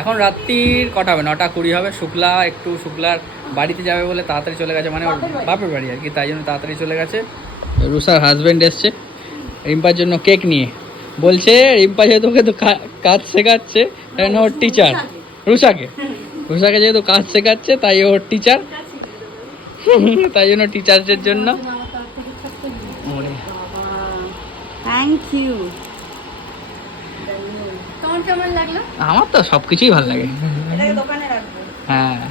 এখন রাত্রির কটা হবে, 9:20 হবে। শুক্লার বাড়িতে যাবে বলে তাড়াতাড়ি চলে গেছে, মানে ওর বাপের বাড়ি আর কি, তাই জন্য তাড়াতাড়ি চলে গেছে। রুষার হাজব্যান্ড এসছে রিম্পার জন্য কেক নিয়ে, বলছে রিম্পা যেহেতু ওকে তো কাজ শেখাচ্ছে, তাই ওর টিচার রুষাকে যেহেতু কাজ শেখাচ্ছে তাই ওর টিচার, তাই জন্য টিচারদের জন্য। Thank you. তোমার কেমন লাগলো? আমার তো সবকিছুই ভালো লাগে। এটাকে দোকানে রাখবো। হ্যাঁ,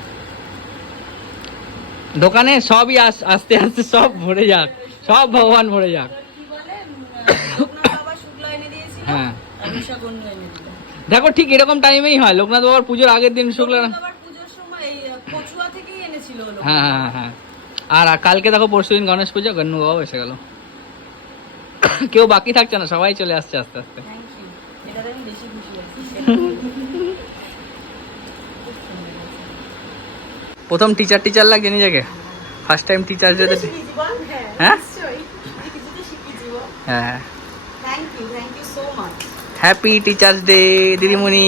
দোকানে সবই আস্তে আস্তে সব ভরে যাক, সব ভগবান ভরে যাক। হ্যাঁ দেখো, ঠিক এরকম টাইমেই হয়। লোকনাথ বাবার পুজোর আগের দিন শুক্লা। হ্যাঁ হ্যাঁ হ্যাঁ। আর কালকে দেখো, পরশুদিন গণেশ পুজো, গন্নু বাবাও এসে গেল। কেউ বাকি থাকছে না, সবাই চলে আসছে আস্তে আস্তে। প্রথম টিচার লাগছে নিজেকে, ফার্স্ট টাইম টিচার যেতে। হ্যাঁ হ্যাঁ, হ্যাপি টিচার্স ডে দিদিমণি।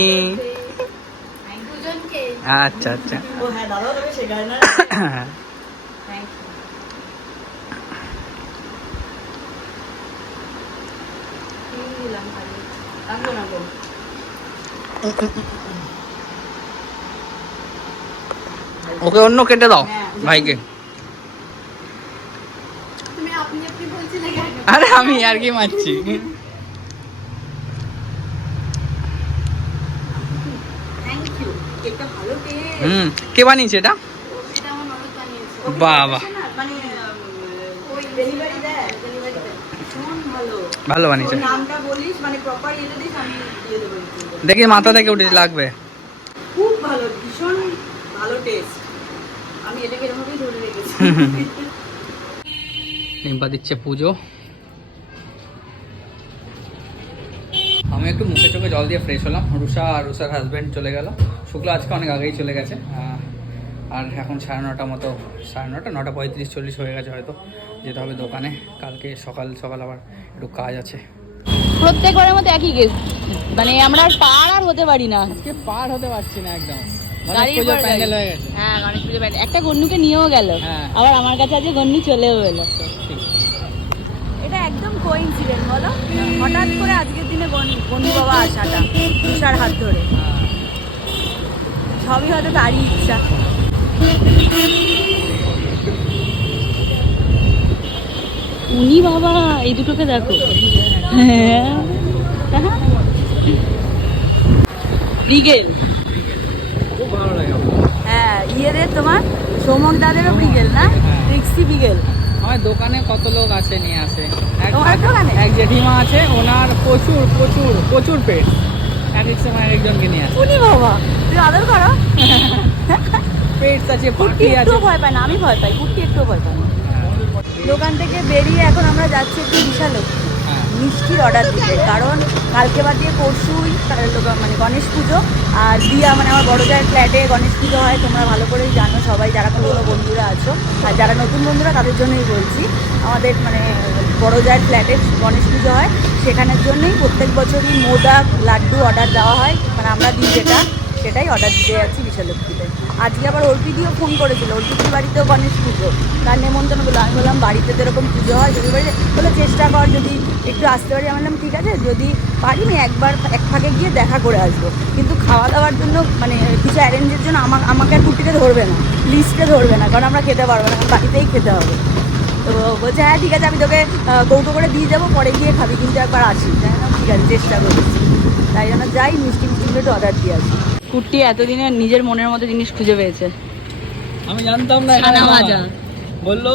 আচ্ছা আচ্ছা। ওকে অন্য কেটে দাও ভাইকে। আরে আমি আর কি মারছি। কে বানিয়েছে এটা? বাবা, ভালো বানিয়েছে। দেখি মাথা থেকে উঠে লাগবে। খুব ভালো, ভীষণ ভালো টেস্ট। আমি এটাকে এরকমই ধরে রেখেছি। রিম্পা দিচ্ছে পুজো। আমি একটু মুখে চোখে জল দিয়ে ফ্রেশ হলাম। রুষার হাজব্যান্ড চলে গেল। শুক্লা আজকে অনেক আগেই চলে গেছে। আর এখন 9:30 মতো, 9:30, 9:35-40 হয়ে গেছে হয়তো। যেতে হবে দোকানে, কালকে সকাল আবার একটু কাজ আছে। প্রত্যেকবারের মতো একই কেস, মানে আমরা পার আর হতে পারি না। আজকে পার হতে পারছি না একদম। প্যান্ডেল হয়ে গেছে। হ্যাঁ, গণেশ পুজো প্যান্ডেল। একটা গন্নুকে নিয়েও গেল, আবার আমার কাছে আজকে গন্নি চলেও এলো। এটা একদম কোইন্সিডেন্ট বলো, হঠাৎ করে আজকের দিনে গন্নু বাবা আসাটা, তুষার হাত ধরে। সবই হয়তো তারই ইচ্ছা। উনি বাবা, এই দুটোকে দেখো। হ্যাঁ, ব্রিগেল। খুব ভালো লাগে। হ্যাঁ, ইয়েদের তোমার সৌমক দাদেরও ব্রিগেল না, ট্রিক্সি ব্রিগেল। আমার দোকানে কত লোক আসে, নিয়ে আসে। এক জেঠিমা আছে, ওনার প্রচুর প্রচুর প্রচুর পেট, এক সময় একজনকে নিয়ে আসে। উনি বাবা, তুই আদর করো। পেটস আছে, কুট্টি একটু ভয় পায় না, আমি ভয় পাই, কুট্টি একটু ভয় পায় না। দোকান থেকে বেরিয়ে এখন আমরা যাচ্ছি একটু বিশালক্ষী মিষ্টির অর্ডার দিতে, কারণ কালকে বাদ দিয়ে পরশুই মানে গণেশ পুজো। আর দিয়া মানে আমার বড় জায়ের ফ্ল্যাটে গণেশ পুজো হয়, তোমরা ভালো করেই জানো সবাই, যারা কোনো বন্ধুরা আছো। আর যারা নতুন বন্ধুরা তাদের জন্যই বলছি, আমাদের মানে বড় জায়ের ফ্ল্যাটে গণেশ পুজো হয়, সেখানের জন্যই প্রত্যেক বছরই মোদক লাড্ডু অর্ডার দেওয়া হয়। মানে আমরা দিই সেটাই অর্ডার দিতে যাচ্ছি বিশালক্ষীতে। আজকে আবার অর্পিদিও ফোন করেছিল, অর্পিদির বাড়িতেও গণেশ পুজো, তার নেমন্তন্ন বললো। আমি বললাম বাড়িতে তো এরকম পুজো হয়, যদি বাড়ি বলে চেষ্টা কর যদি একটু আসতে পারি। আমি বললাম ঠিক আছে, যদি পারি আমি একবার এক ফাঁকে গিয়ে দেখা করে আসবো, কিন্তু খাওয়া দাওয়ার জন্য মানে কিছু অ্যারেঞ্জের জন্য আমাকে আর কুটিতে ধরবে না, লিস্টে ধরবে না, কারণ আমরা খেতে পারবো না, বাড়িতেই খেতে হবে। তো বলছে হ্যাঁ ঠিক আছে, আমি তোকে কৌটো করে দিয়ে যাবো, পরে গিয়ে খাবি, কিন্তু একবার আসি। ঠিক আছে, চেষ্টা করছি। তাই জন্য যাই, মিষ্টিগুলো একটু অর্ডার দিয়ে আসি। কুট্টি এতদিনে নিজের মনের মতো জিনিস খুঁজে পেয়েছে। আমি জানতাম না। ছানা ভাজা বললো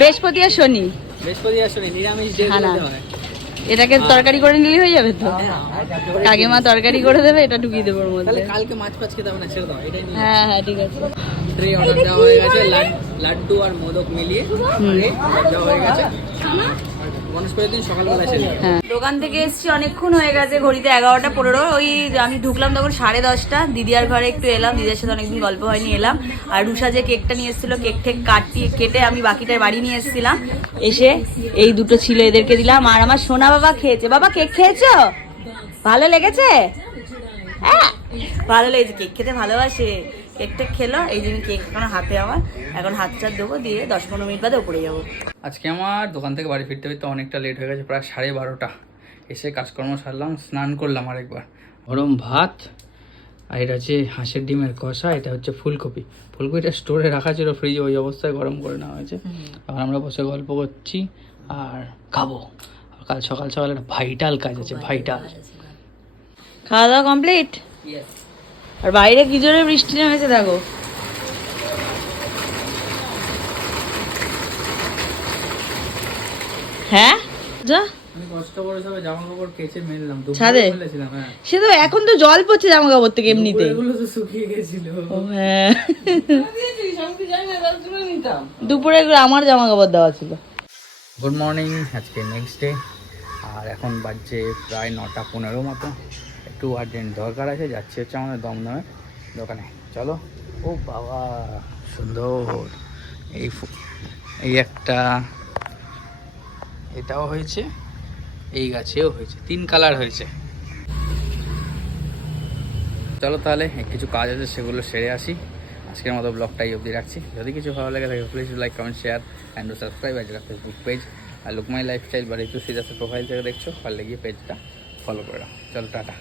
বৃহস্পতি আর শনি, নিরামিষ। এটাকে তরকারি করে নিলে হয়ে যাবে তো। কাকিমা তরকারি করে দেবে, এটা ঢুকিয়ে দেবো ওর মধ্যে। কালকে মাছ খেতে হবে না, ছেড়ে দাও এটাই। হ্যাঁ হ্যাঁ ঠিক আছে। ট্রে অর্ডার দেওয়া হয়ে গেছে, লাড্ডু আর মোদক মিলিয়ে দেওয়া হয়ে গেছে। দোকান থেকে এসছি, অনেকক্ষণ হয়ে গেছে, ঘড়িতে 11:15। ওই আমি ঢুকলাম তখন 10:30। দিদি আর ঘরে একটু এলাম, দিদির সাথে অনেকদিন গল্প হয়নি, এলাম। আর রুষা যে কেকটা নিয়ে এসেছিলো, কেক কেটে আমি বাকিটা বাড়ি নিয়ে এসেছিলাম। এসে এই দুটো ছিল, এদেরকে দিলাম। আর আমার সোনা বাবা খেয়েছে। বাবা কেক খেয়েছো? ভালো লেগেছে? ভালো লেগেছে, কেক খেতে ভালোবাসে। কেকটা খেলো, এই জন্য কেক এখন হাতে আমার, এখন হাত চার দেবো, দিয়ে 10-15 মিনিট বাদে উপরে যাবো। আজকে আমার দোকান থেকে বাড়ি ফিরতে ফিরতে অনেকটা লেট হয়ে গেছে, প্রায় 12:30। এসে কাজকর্ম সারলাম, স্নান করলাম আরেকবার, গরম ভাত, আর এটা হচ্ছে হাঁসের ডিমের কষা, এটা হচ্ছে ফুলকপি। ফুলকপিটা স্টোরে রাখা ছিল ফ্রিজে, ওই অবস্থায় গরম করে নেওয়া হয়েছে। এখন আমরা বসে গল্প করছি আর খাবো। আর কাল সকাল সকাল একটা ভাইটাল কাজ আছে, ভাইটাল। খাওয়া দাওয়া কমপ্লিট, আর বাইরে কি জোরে বৃষ্টি নেমেছে দেখো। হ্যাঁ যা, আমি কষ্ট করে সব জামা কাপড় কেচে মেললাম, ছাদে মেলেছিলাম। হ্যাঁ, সে তো এখন তো জল পড়ছে জামা কাপড় থেকে এমনিতে। এগুলো তো শুকিয়ে গেছিল। ও হ্যাঁ, দুপুরে এগুলো আমার জামা কাপড় দেওয়া ছিল। গুড মর্নিং, আজকে নেক্সট ডে। আর এখন বাজছে প্রায় 9:15 মতো। একটু আর্জেন্ট দরকার আছে, যাচ্ছি হচ্ছে আমাদের দমদমে দোকানে। চলো। ও বাবা সুন্দর, এই একটা, এটাও হয়েছে, এই গাছেও হয়েছে, 3 কালার হয়েছে। চলো তাহলে, কিছু কাজ আছে সেগুলো সেরে আসি। আজকের মতো ব্লগটা এই অবধি রাখছি। যদি কিছু ভালো লাগে থাকে please like, comment, share and subscribe. আর যেটা ফেসবুক পেজ আর লুক মাই লাইফস্টাইল বা ঋতু সিরাজের প্রোফাইল থেকে দেখছো, পারলে গিয়ে পেজটা ফলো করে দাও। চলো টাটা।